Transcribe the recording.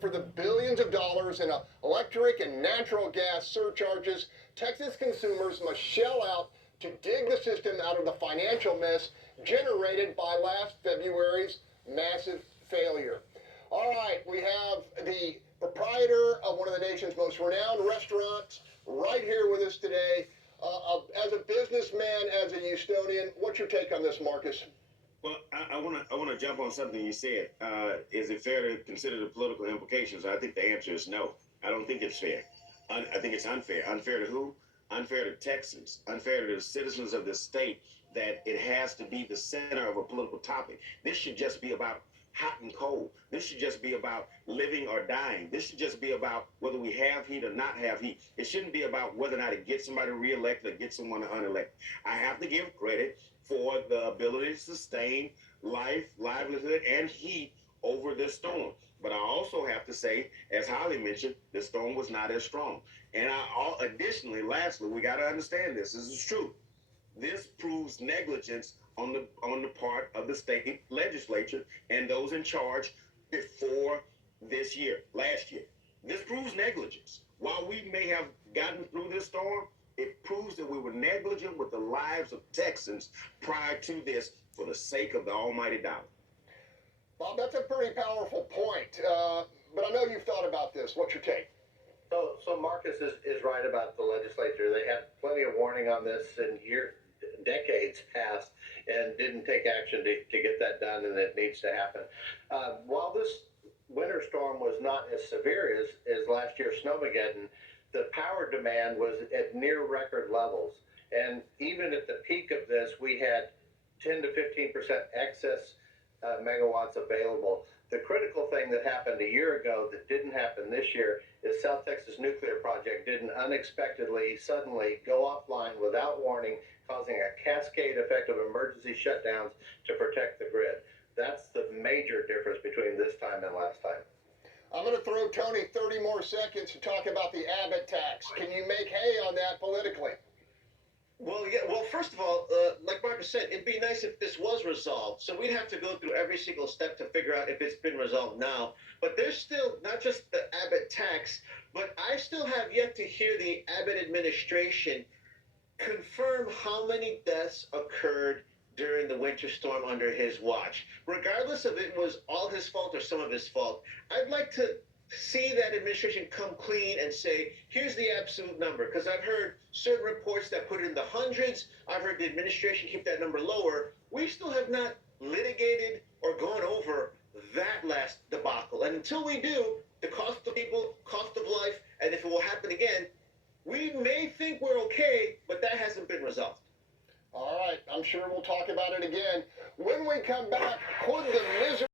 For the billions of dollars in electric and natural gas surcharges, Texas consumers must shell out to dig the system out of the financial mess generated by last February's massive failure. All right, we have the proprietor of one of the nation's most renowned restaurants right here with us today. As a businessman, as a Houstonian, what's your take on this, Marcus? Well, I want to jump on something you said. Is it fair to consider the political implications? I think the answer is no. I don't think it's fair. I think it's unfair. Unfair to who? Unfair to Texans. Unfair to the citizens of this state that it has to be the center of a political topic. This should just be about hot and cold. This should just be about living or dying. This should just be about whether we have heat or not have heat. It shouldn't be about whether or not it gets somebody reelected or get someone unelected. I have to give credit for the ability to sustain life, livelihood, and heat over this storm. But I also have to say, as Holly mentioned, the storm was not as strong. And additionally, lastly, we got to understand this. This is true. This proves negligence on the part of the state legislature and those in charge before last year. This proves negligence. While we may have gotten through this storm, it proves that we were negligent with the lives of Texans prior to this for the sake of the almighty dollar. Bob, that's a pretty powerful point. But I know you've thought about this. What's your take? So Marcus is right about the legislature. They had plenty of warning on this in decades past and didn't take action to get that done, and it needs to happen. While this winter storm was not as severe as last year's Snowmageddon, the power demand was at near record levels. And even at the peak of this, we had 10 to 15% excess megawatts available. The critical thing that happened a year ago that didn't happen this year is South Texas Nuclear Project didn't unexpectedly, suddenly go offline without warning, causing a cascade effect of emergency shutdowns to protect the grid. That's the major difference between this time and last time. I'm going to throw Tony 30 more seconds to talk about the Abbott tax. Can you make hay on that politically? Well, yeah. Well, first of all, like Marcus said, it'd be nice if this was resolved. So we'd have to go through every single step to figure out if it's been resolved now. But there's still not just the Abbott tax, but I still have yet to hear the Abbott administration confirm how many deaths occurred during the winter storm under his watch. Regardless of it was all his fault or some of his fault, I'd like to see that administration come clean and say, here's the absolute number. Because I've heard certain reports that put it in the hundreds. I've heard the administration keep that number lower. We still have not litigated or gone over that last debacle. And until we do, the cost of people, cost of life, and if it will happen again, we may think we're okay, but that hasn't been resolved. All right, I'm sure we'll talk about it again. When we come back, could the misery